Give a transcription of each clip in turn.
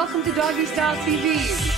welcome to Doggy Style TV.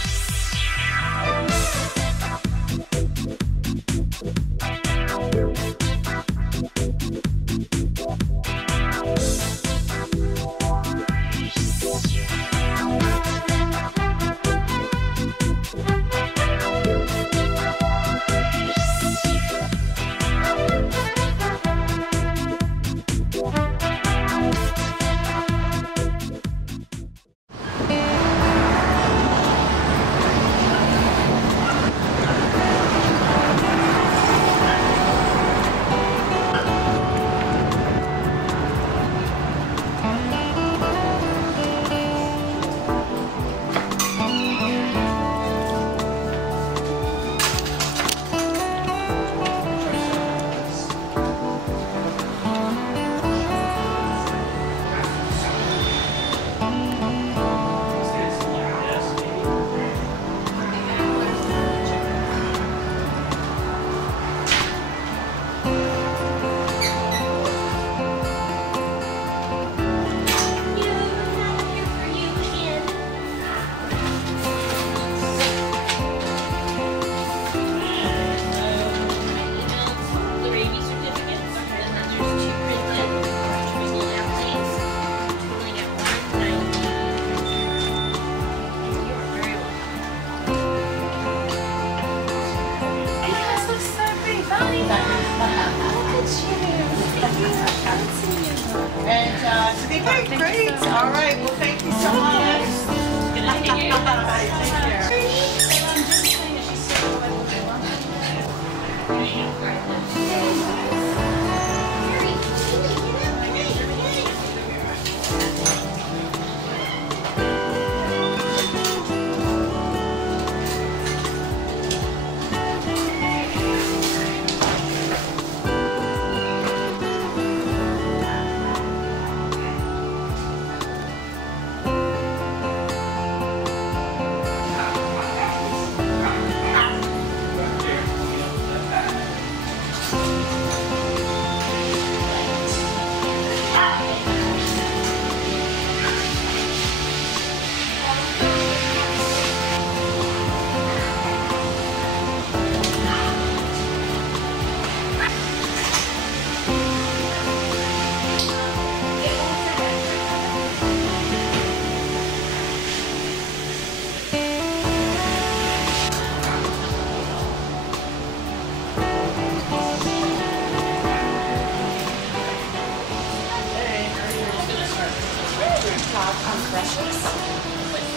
Okay, great. All right. Well, thank you so much. Good night. Take care.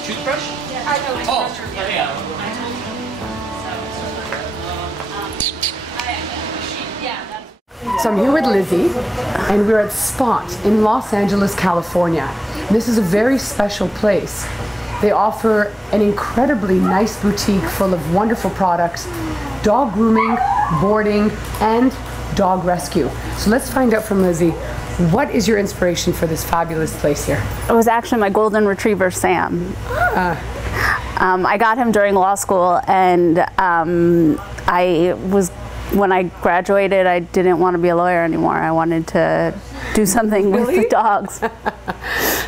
Toothbrush? I know. Oh, yeah. So I'm here with Lizzie, and we're at Spot in Los Angeles, California. This is a very special place. They offer an incredibly nice boutique full of wonderful products, dog grooming, boarding, and dog rescue. So let's find out from Lizzie, what is your inspiration for this fabulous place here? It was actually my golden retriever, Sam. I got him during law school, and when I graduated, I didn't want to be a lawyer anymore. I wanted to do something with the dogs.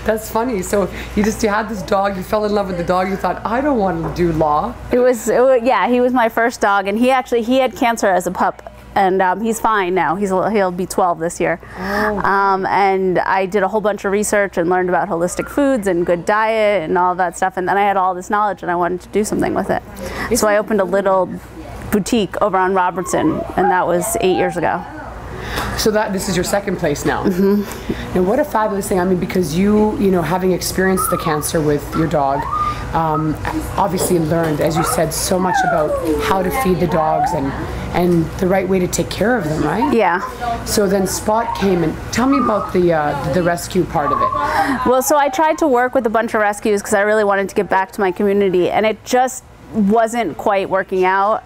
That's funny. So you had this dog, you fell in love with the dog, you thought, I don't want to do law. Yeah, he was my first dog, and he had cancer as a pup. And he's fine now. He'll be 12 this year. Oh. And I did a whole bunch of research and learned about holistic foods and good diet and all that stuff. And then I had all this knowledge, and I wanted to do something with it. So I opened a little boutique over on Robertson, and that was 8 years ago. So this is your second place now. Mm-hmm. And what a fabulous thing. I mean, because you having experienced the cancer with your dog, obviously learned, as you said, so much about how to feed the dogs and the right way to take care of them, right? Yeah. So then Spot came, and tell me about the rescue part of it. Well, so I tried to work with a bunch of rescues because I really wanted to give back to my community, and it just wasn't quite working out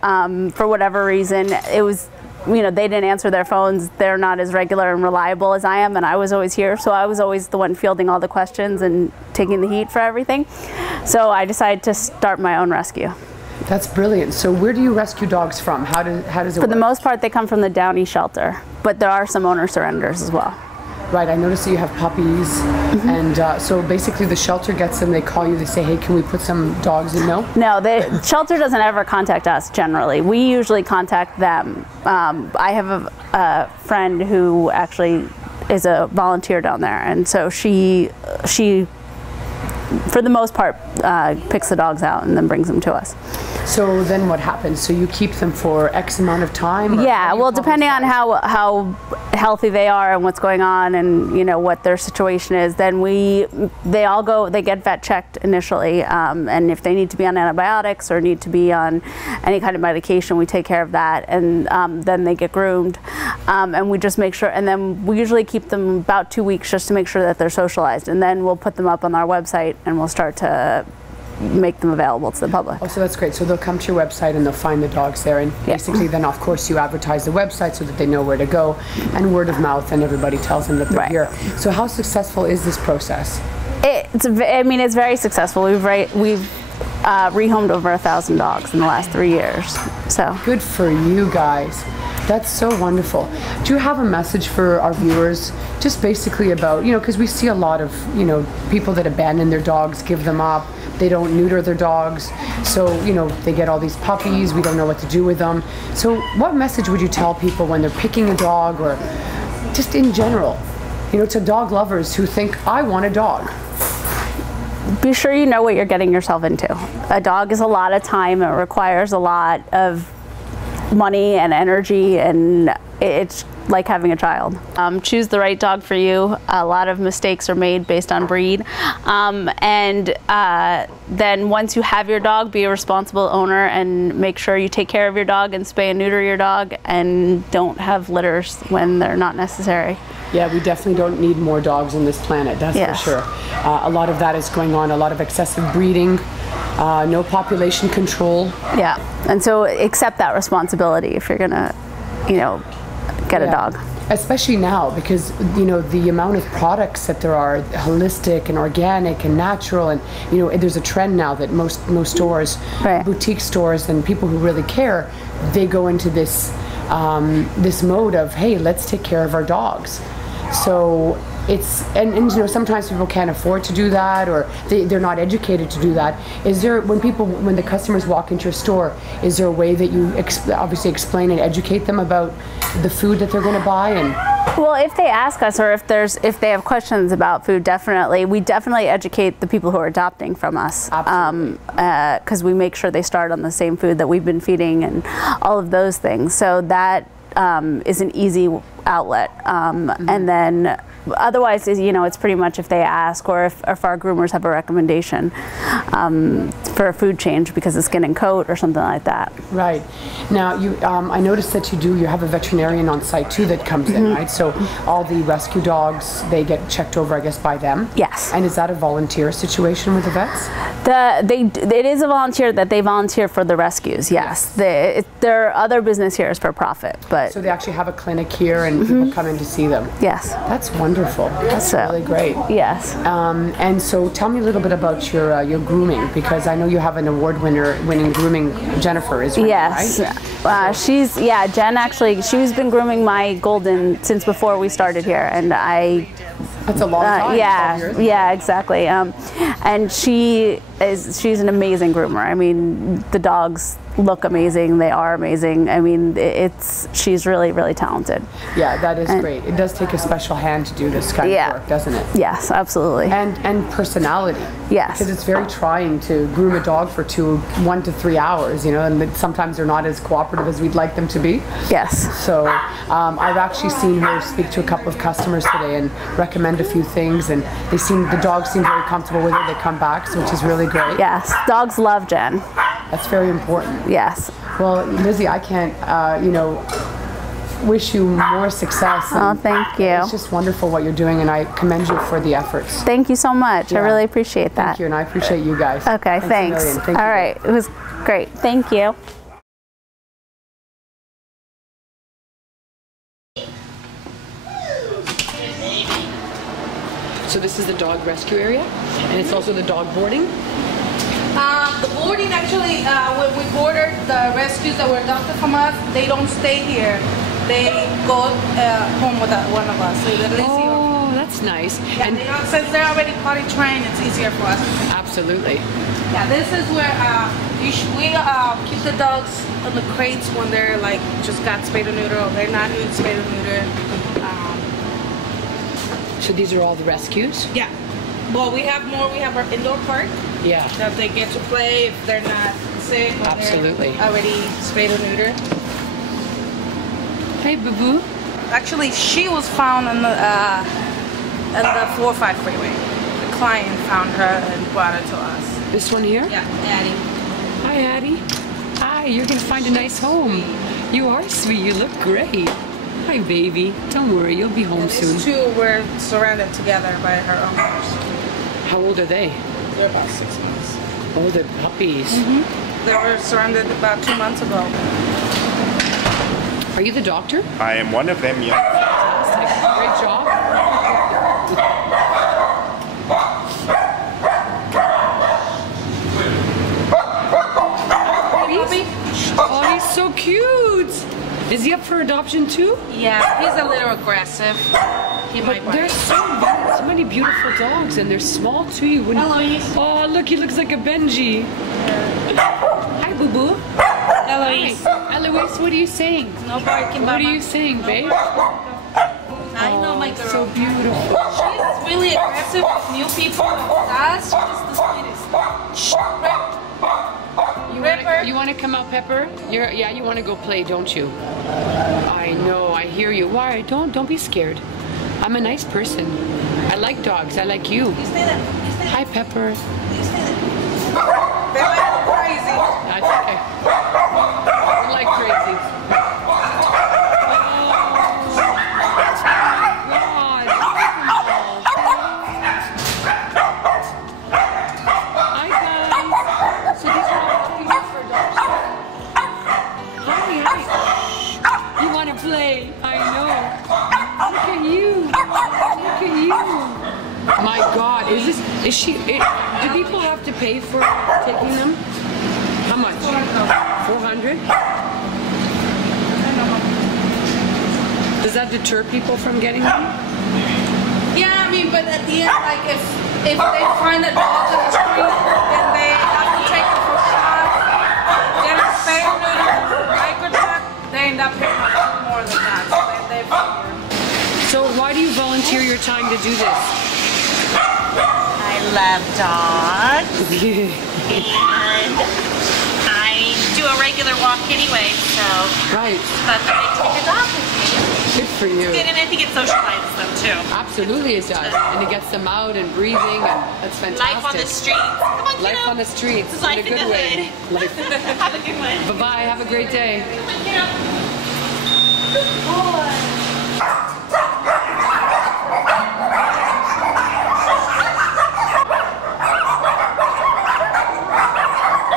for whatever reason. It was, they didn't answer their phones. They're not as regular and reliable as I am, and I was always here, so I was always the one fielding all the questions and taking the heat for everything. So I decided to start my own rescue. That's brilliant. So where do you rescue dogs from? How does it work? For the most part, they come from the Downey shelter, but there are some owner surrenders as well. Right, I noticed that you have puppies, and so basically the shelter gets them, they call you, they say, hey, can we put some dogs in? No? No, the shelter doesn't ever contact us generally. We usually contact them. I have a friend who actually is a volunteer down there, and so she for the most part picks the dogs out and then brings them to us. So then what happens? So you keep them for X amount of time? Yeah, well, depending on how healthy they are and what's going on, and you know what their situation is, then they get vet checked initially, and if they need to be on antibiotics or need to be on any kind of medication, we take care of that, and then they get groomed, and we just make sure, and then we usually keep them about 2 weeks just to make sure that they're socialized, and then we'll put them up on our website and we'll start to make them available to the public. Oh, so that's great. So they'll come to your website and they'll find the dogs there, and basically then of course you advertise the website so that they know where to go, and word of mouth, and everybody tells them that they're here. So how successful is this process? It's very successful. We've rehomed over 1,000 dogs in the last 3 years. So good for you guys. That's so wonderful. Do you have a message for our viewers, just basically about, you know, because we see a lot of, you know, people that abandon their dogs, give them up, they don't neuter their dogs, so, you know, they get all these puppies, we don't know what to do with them. So what message would you tell people when they're picking a dog, or just in general, you know, to dog lovers who think, I want a dog? Be sure you know what you're getting yourself into. A dog is a lot of time, it requires a lot of money and energy, and it's like having a child. Choose the right dog for you. A lot of mistakes are made based on breed, and then once you have your dog, be a responsible owner and make sure you take care of your dog and spay and neuter your dog, and don't have litters when they're not necessary. Yeah, we definitely don't need more dogs on this planet, that's for sure. A lot of that is going on, a lot of excessive breeding, no population control. Yeah, and so accept that responsibility if you're gonna, you know, get a dog. Especially now, because, you know, the amount of products that there are, holistic and organic and natural, and, you know, there's a trend now that most stores, boutique stores and people who really care, they go into this this mode of, hey, let's take care of our dogs. So it's, and you know, sometimes people can't afford to do that, or they're not educated to do that. Is there, when the customers walk into your store, is there a way that you obviously explain and educate them about the food that they're going to buy? And well, if they ask us, or if they have questions about food, we definitely educate the people who are adopting from us. Absolutely. Because we make sure they start on the same food that we've been feeding and all of those things. So that is an easy outlet, and then otherwise, you know, it's pretty much if they ask, or if our groomers have a recommendation for a food change because of skin and coat or something like that. Right. Now, I noticed that you have a veterinarian on site too that comes in, right? So all the rescue dogs, they get checked over, I guess, by them? Yes. And is that a volunteer situation with the vets? It is a volunteer, that they volunteer for the rescues, yes. Their other business here is for profit, but... So they actually have a clinic here and people come in to see them? Yes. That's wonderful. That's really great. Yes. And so tell me a little bit about your grooming, because I know you have an award-winning grooming, Jennifer, is right? Yes. Right? Jen actually, she's been grooming my golden since before we started here, and that's a long time. Yeah, exactly. And she's an amazing groomer. I mean, the dogs look amazing. They are amazing. I mean, she's really, really talented. Yeah, that is great. It does take a special hand to do this kind of work, doesn't it? Yes, absolutely. And personality. Yes. Because it's very trying to groom a dog for 1 to 3 hours, you know, and sometimes they're not as cooperative as we'd like them to be. Yes. So I've actually seen her speak to a couple of customers today and recommend a few things, and the dogs seem very comfortable with her. They come back, so which is really great. Yes, dogs love Jen. That's very important. Yes. Well, Lizzie, I can't, wish you more success. Oh, thank you. It's just wonderful what you're doing, and I commend you for the efforts. Thank you so much. I really appreciate that. Thank you, and I appreciate you guys. Okay, thanks. Thank you. All right, it was great. Thank you. So this is the dog rescue area, and it's also the dog boarding? The boarding, actually, when we boarded the rescues that were adopted from us, they don't stay here. They go home with one of us, either Lizzie or Oh, that's nice. Yeah, And since they're already potty trained, it's easier for us. absolutely. Yeah, this is where we keep the dogs in the crates when they're like just got spayed or neuter, or they're not new spayed or neuter. So these are all the rescues? Yeah. Well, we have more. We have our indoor park Yeah. that they get to play if they're not sick. Or Absolutely. They're already spayed or neuter. Hey, boo-boo. Actually, she was found in the 405 freeway. The client found her and brought her to us. This one here? Yeah, Addie. Hi, Addie. Hi, you're gonna find a nice home. You are sweet, you look great. Hi, baby. Don't worry, you'll be home soon. These two were surrounded together by her owners. How old are they? They're about 6 months. Oh, they're puppies. They were surrounded about 2 months ago. Are you the doctor? I am one of them, yeah. Great job. Oh, he's so cute. Is he up for adoption too? Yeah, he's a little aggressive. He might bite. There's so many beautiful dogs, and they're small too. You wouldn't. Eloise. Oh, look, he looks like a Benji. Hi, boo boo. Eloise. Hi. Eloise, what are you saying? No barking, What are Mama. you saying, babe? I know my girl. So beautiful. She's really aggressive with new people. That's just the sweetest. Shh, Ripper. You want to come out, Pepper? You want to go play, don't you? I know, I hear you. Why? Don't be scared. I'm a nice person. I like dogs. I like you. You stay there. You stay there. Hi, Pepper. You stay there. They might go crazy. I think I like crazy. Play. I know. Look at you. Look at you. My God, do people have to pay for taking them? How much? 400? Does that deter people from getting them? Yeah, I mean, but at the end, like if they find a dog on the street, then they have to take it for shots, get it spayed or neutered, microchip, they end up paying more than that. So they figure. So why do you volunteer your time to do this? I love dogs, and I do a regular walk anyway, so Right. but I take a dog with me. Good for you. Good, and I think it socializes them too. Absolutely it does. And it gets them out and breathing, and that's fantastic. Life on the streets. Come on, Life kiddo. on the streets This is in life a in good the way. hood. Life. Have a good one. Bye-bye. Have a great day. Come on, kiddo. Good boy.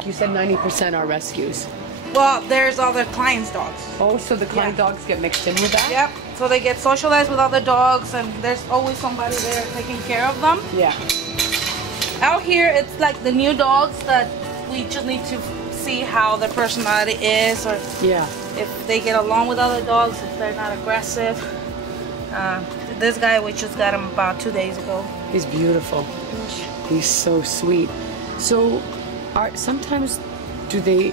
You said 90% are rescues. Well, there's all the clients' dogs. Oh, so the client dogs get mixed in with that? Yep. So they get socialized with other dogs, and there's always somebody there taking care of them. Yeah. Out here, it's like the new dogs that we just need to see how their personality is, or Yeah. if they get along with other dogs, if they're not aggressive. This guy, we just got him about 2 days ago. He's beautiful. He's so sweet. So, sometimes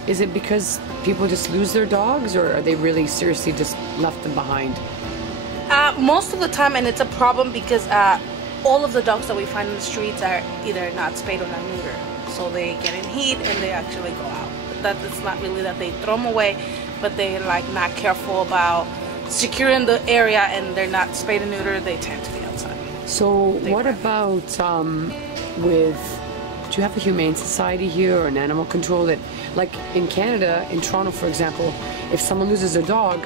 is it because people just lose their dogs, or are they really seriously just left them behind? Most of the time, and it's a problem because all of the dogs that we find in the streets are either not spayed or not neutered. So they get in heat and they actually go out. That it's not really that they throw them away, but they're like not careful about securing the area, and they're not spayed and neutered. They tend to be outside. So what about with, do you have a humane society here or an animal control that, like in Canada, in Toronto for example, if someone loses a dog,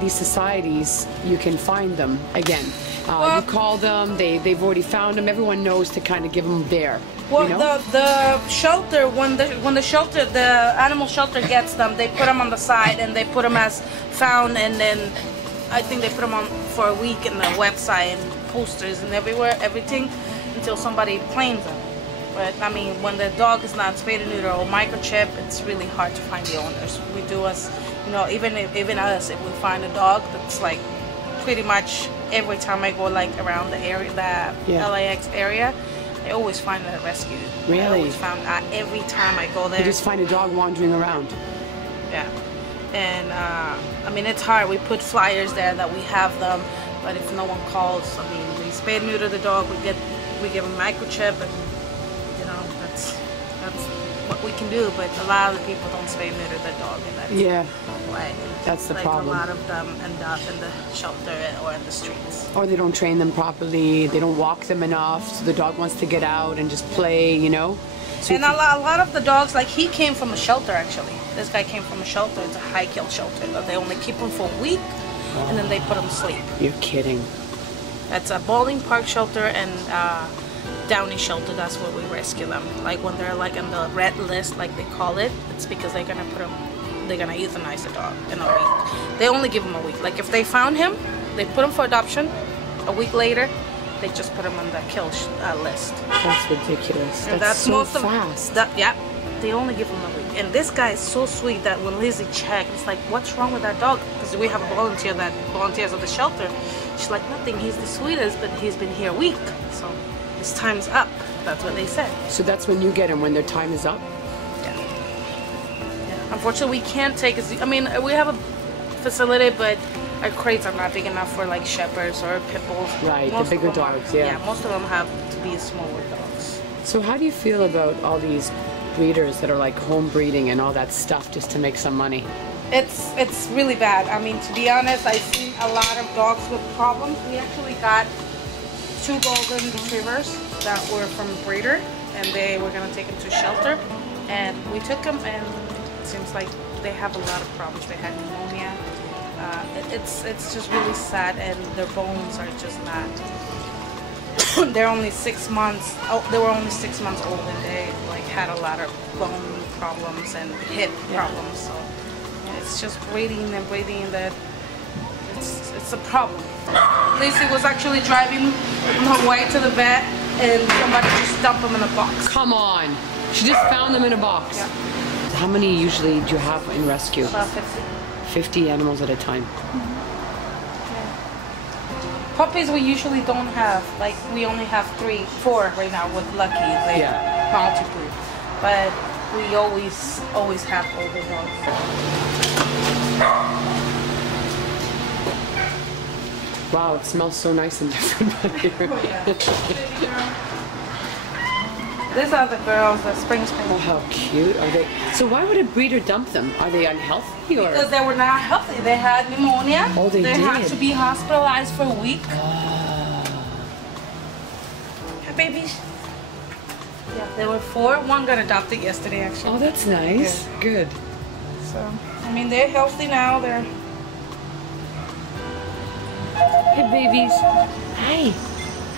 these societies, you can find them again. You call them, they've already found them, everyone knows to kind of give them there. Well, you know? the shelter, when the shelter, the animal shelter gets them, they put them on the side and they put them as found, and then I think they put them on for a week in the website and posters and everything, until somebody claims them. But I mean, when the dog is not spayed and neutered or microchip, it's really hard to find the owners. We do even us, if we find a dog that's like pretty much every time I go like around the area, the LAX area, I always find a rescue. Really? I always found every time I go there. You just find a dog wandering around. Yeah. And I mean, it's hard. We put flyers there that we have them, but if no one calls, I mean, we spay and neuter the dog. We give them a microchip, and you know, that's what we can do. But a lot of the people don't spay and neuter the dog, and that's why. That's the problem. A lot of them end up in the shelter or in the streets. Or they don't train them properly. They don't walk them enough, so the dog wants to get out and just play, you know. So and a lot of the dogs, like he came from a shelter actually. This guy came from a shelter. It's a high kill shelter. They only keep him for a week, and then they put him to sleep. You're kidding. That's a Balding Park shelter and Downey shelter. That's where we rescue them. Like when they're like on the red list, like they call it, it's because they're gonna euthanize the dog in a week. They only give him a week. Like if they found him, they put him for adoption. A week later, they just put him on the kill list. That's ridiculous. And that's so most fast. Yeah, they only give him a week. And this guy is so sweet that when Lizzie checked, it's like, what's wrong with that dog? Because we have a volunteer that volunteers at the shelter. She's like, nothing. He's the sweetest, but he's been here a week, so his time's up. That's what they said. So that's when you get him, when their time is up? Yeah. Unfortunately, we can't take his. I mean, we have a facility, but our crates are not big enough for like shepherds or pit bulls. Right, the bigger dogs, yeah. Yeah, most of them have to be smaller dogs. So how do you feel about all these breeders that are like home breeding and all that stuff just to make some money? It's really bad. I mean, to be honest, I've seen a lot of dogs with problems. We actually got 2 golden retrievers that were from a breeder, and they were gonna take them to shelter, and we took them, and it seems like they have a lot of problems. They had pneumonia. It's just really sad, and their bones are just not. They're only 6 months. Oh, they were only 6 months old, and they like had a lot of bone problems and hip problems. So it's just breathing and breathing that it's a problem. Lacey was actually driving on her way to the vet, and somebody just dumped them in a box. Come on! She just found them in a box. Yeah. How many usually do you have in rescue? About 50. 50 animals at a time. Puppies we usually don't have. Like we only have 4 right now with Lucky. They're multi-breed. But we always have older dogs. Wow, it smells so nice and different here. These are the girls, the spring. Oh, how cute are they? So why would a breeder dump them? Are they unhealthy or? Because they were not healthy. They had pneumonia. Oh, they did. Had to be hospitalized for a week. Babies. Yeah, there were 4. One got adopted yesterday, actually. Oh, that's nice. Yeah. Good. So, I mean, they're healthy now. They're. Hey, babies. Hi.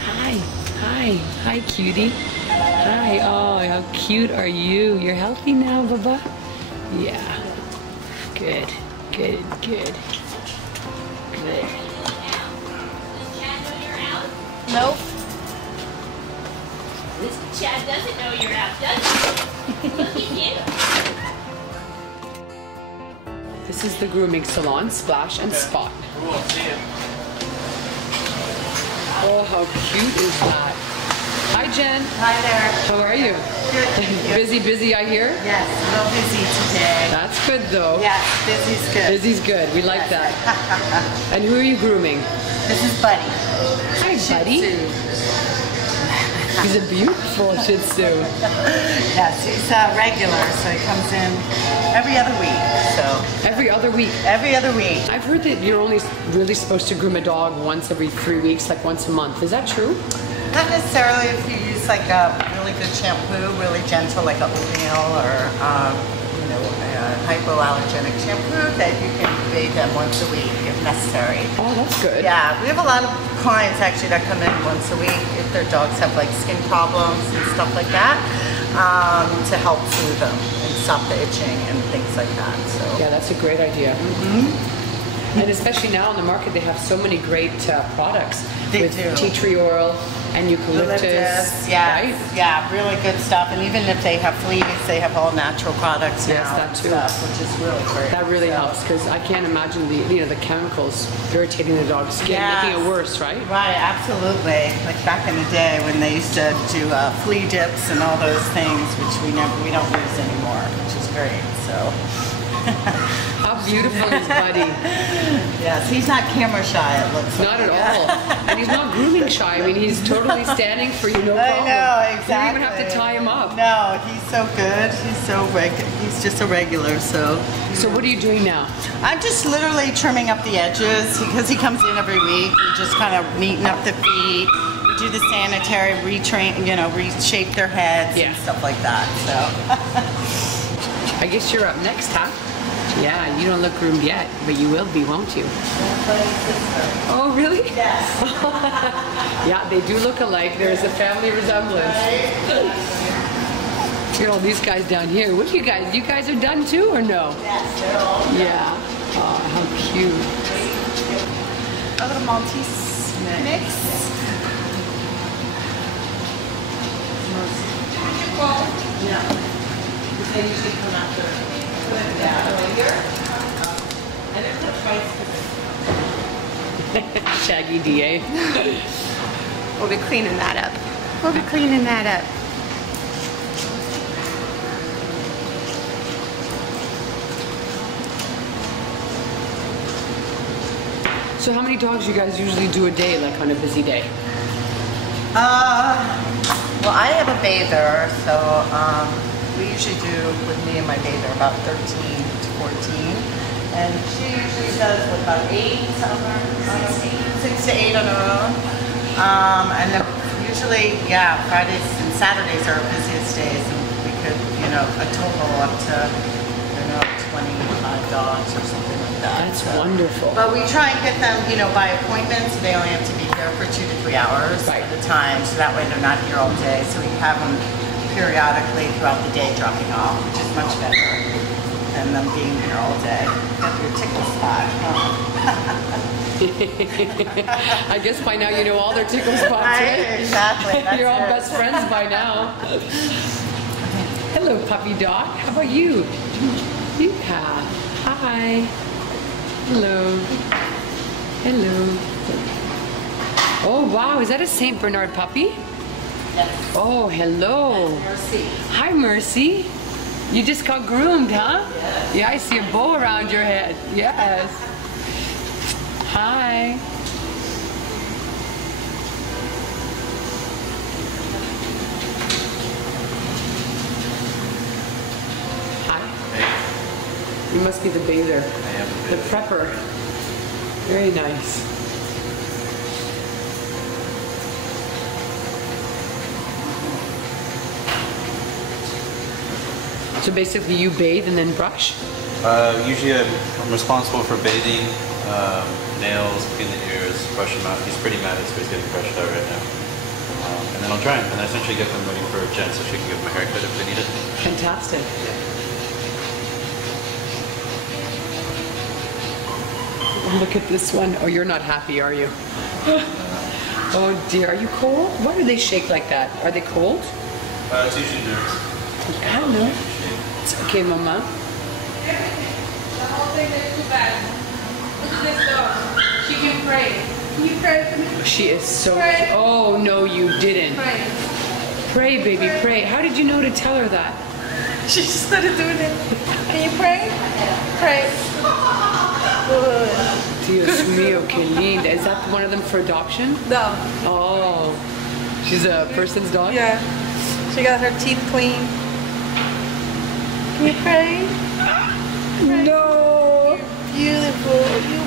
Hi. Hi. Hi, cutie. Hi. Oh, how cute are you? You're healthy now, Baba? Yeah. Good. Good. Good. Good. Nope. This Chad doesn't know you're out, does he? Look at you. This is the grooming salon, Splash and Spot. Cool, see ya. Oh, how cute is that? Hi, Jen. Hi there. How are you? Good. Busy, I hear? Yes, a little busy today. That's good, though. Yes, busy's good. Busy's good. We like that. And who are you grooming? This is Buddy. Hi, Buddy. Shih Tzu. He's a beautiful Shih Tzu. Yes, he's regular, so he comes in every other week. So Every other week. every other week. I've heard that you're only really supposed to groom a dog once every 3 weeks, like once a month. Is that true? Not necessarily if you use like a really good shampoo, really gentle, like oatmeal or a hypoallergenic shampoo, that you can bathe them once a week if necessary. Oh, that's good. Yeah, we have a lot of clients actually that come in once a week if their dogs have like skin problems and stuff like that, to help soothe them and stop the itching and things like that. So Yeah, that's a great idea. And especially now on the market, they have so many great products They with do. tea tree oil and eucalyptus, yeah, right? yeah, really good stuff. And even if they have fleas, they have all natural products Yes, now. that and too. Stuff, which is really great. That really So- helps because I can't imagine the chemicals irritating the dog's skin, Yes. making it worse, right? Right, absolutely. Like back in the day when they used to do flea dips and all those things, which we don't use anymore, which is great. So. How beautiful is Buddy? Yes, he's not camera shy, it looks like. Not at all. And he's not grooming shy. I mean, he's totally standing for you, no problem. I know, exactly. You don't even have to tie him up. No, he's so good. He's so he's just a regular, so. So what are you doing now? I'm just literally trimming up the edges because he comes in every week. We just kind of neaten up the feet. We do the sanitary, reshape their heads Yeah. and stuff like that, so. I guess you're up next, huh? Yeah, you don't look groomed yet, but you will be, won't you? Oh, really? Yes. Yeah, they do look alike. There's a family resemblance. Look at all these guys down here. What do you guys? You guys are done too, or no? Yes, they're all done. Yeah. Oh, how cute. A little Maltese mix. Yeah. They usually come after. Yeah, later. And it's a price. Shaggy DA. We'll be cleaning that up. We'll be cleaning that up. So how many dogs you guys usually do a day, like on a busy day? Well, I have a bather, so we usually do with me and my bather about 13 to 14, and she usually does about 8 somewhere, 6 to 8 on her own. And then usually, yeah, Fridays and Saturdays are our busiest days, and we could, a total up to 25 dogs or something like that. That's wonderful. But we try and get them, by appointment, so they only have to be here for 2 to 3 hours Right. at a time, so that way they're not here all day. So we have them periodically throughout the day dropping off, which is much better than them being here all day. Got your tickle spot. I guess by now you know all their tickle spots, Right, right? exactly. That's You're all it. best friends by now. Hello, puppy dog. How about you? Yeah. Hi. Hello. Hello. Oh, wow. Is that a St. Bernard puppy? Yes. Oh, hello. Mercy. Hi, Mercy. You just got groomed, huh? Yes. Yeah, I see a bow around your head. Yes. Hi. Hi. You must be the bather. I am The prepper. Very nice. So basically you bathe and then brush? Usually I'm responsible for bathing, nails, between the ears, brush him out. He's pretty matted, so he's getting brushed out right now. And then I'll dry him, and I essentially get them ready for Jen so she can give him a haircut if they need it. Fantastic. Look at this one. Oh, you're not happy, are you? Oh dear, are you cold? Why do they shake like that? Are they cold? It's usually nerves. I don't know. It's okay, Mama. The whole thing is too bad. Look at this dog. She can pray. Can you pray for me? She is so Pray. cute. Oh, no, you didn't. Pray. Pray, baby, pray. How did you know to tell her that? She just started doing it. Can you pray? Pray. Good. Dios mío, qué linda. Is that one of them for adoption? No. Oh, she's a person's dog? Yeah. She got her teeth clean. Can you pray? No. Beautiful.